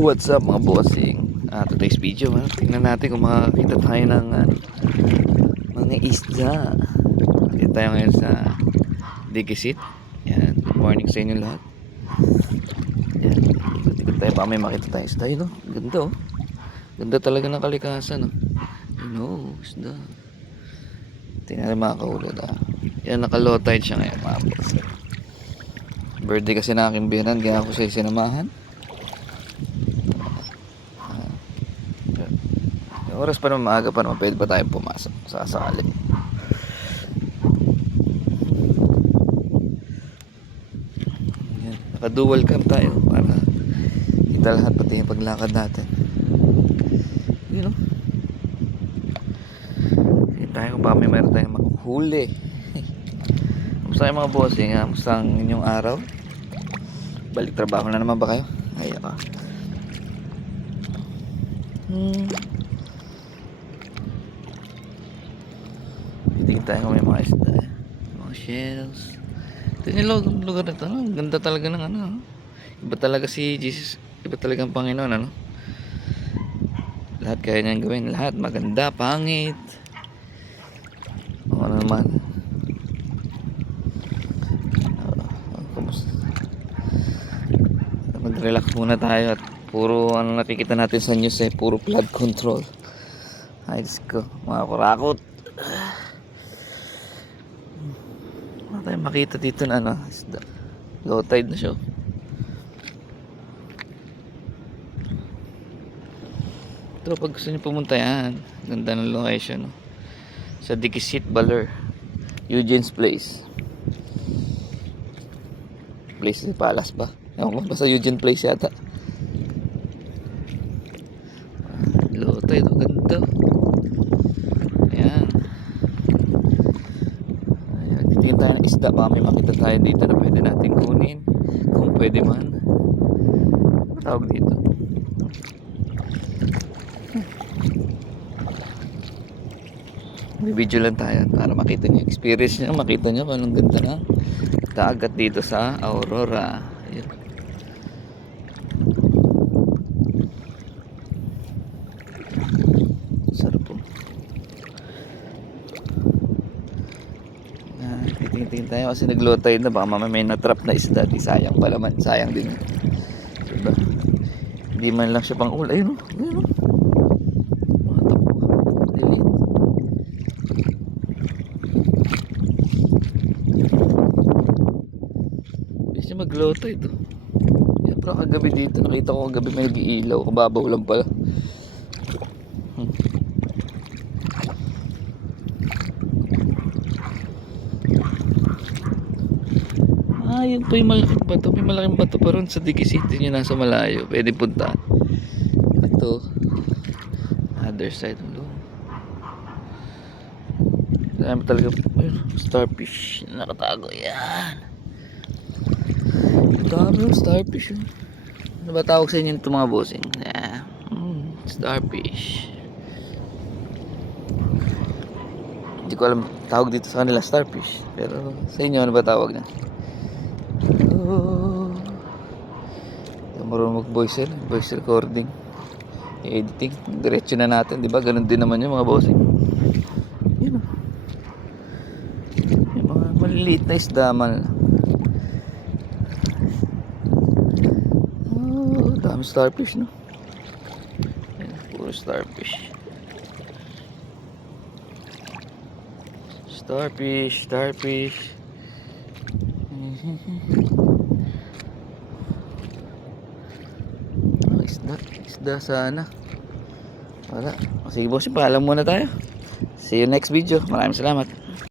What's up mga bossing? Today's video, tingnan natin kung makakita tayo ng mga isda. Dito tayo ngayon sa Digisit. Yan, good morning sa inyo lahat. Yan, ikot tayo pa may makita tayo isda. Yun, no? Ganda, oh. Ganda talaga ng kalikasan, no? Yun, oh, isda. Tingnan natin mga kaulad, Yan, naka-low tide siya ngayon mga bossing. Birthday kasi na aking biyanan, kaya ako siya sinamahan. Oras pa naman, maaga pa naman, pwede pa tayong pumasok sa sakali. Yan, naka-dual cam tayo para kita lahat, pati yung paglakad natin. Yun, no? Yan tayo kung baka may mayroon tayong makuhuli. Kamusta kayo mga bossing? Kamusta ang inyong araw? Balik trabaho na naman ba kayo? Ay, ako. Tingin tayo kung may mga isda, mga shells. Ito yung lugar na ito, no? Ganda talaga ng ano. Iba talaga si Jesus, iba talaga ang Panginoon, ano? Lahat kaya niyang gawin, lahat maganda, pangit, ano naman. Kumusta? Mag-relax muna tayo at puro ano nakikita natin sa news puro flood control. Ay Diyos ko, mga kurakot. Wala tayong makita dito na ano, low tide na siya. Ito pag gusto nyo pumunta yan, ganda ng location, no? Sa Digisit, Baler, Eugene's Place. Place ni Palace ba? Ewan ko, basta Eugene Place yata. Low tide, ganda. Ayan. Tingin tayo ng isda, baka may makita tayo dito na pwede natin kunin kung pwede man. Ano tawag dito? May video lang tayo para makita nyo experience nyo, makita nyo kung anong ganda na dagat dito sa Aurora. Ayun. Sarap po. Titingin tayo kasi nag-low tide na, baka mamaya may na-trap na isda, di sayang pala man, sayang din. Diba? Hindi man lang siya pang ul. Ayun, ayun, delete. Hindi siya mag-low tide, Yan, pero kagabi dito nakita ko kagabi may nag-iilaw, kababaw lang pala. Yun po yung malaking bato. May malaking bato pa ron sa Digisit yung nasa malayo. Pwede punta. Ito. Other side. Dami talaga. Starfish. Nakatago. Yan. Dami yung starfish. Ano ba tawag sa inyo ito mga bossing? Starfish. Hindi ko alam tawag dito sa kanila starfish. Pero sa inyo ano ba tawag na? Marunong mag-voice recording, editing, diretso na natin, di ba? Ganun din naman yung mga bossing. Yun, yung mga maliliit na isda man. Dami starfish, no? Ayan, puro starfish. Starfish. Isda sana. Wala. Sige boss, paalam muna tayo. See you next video. Maraming salamat.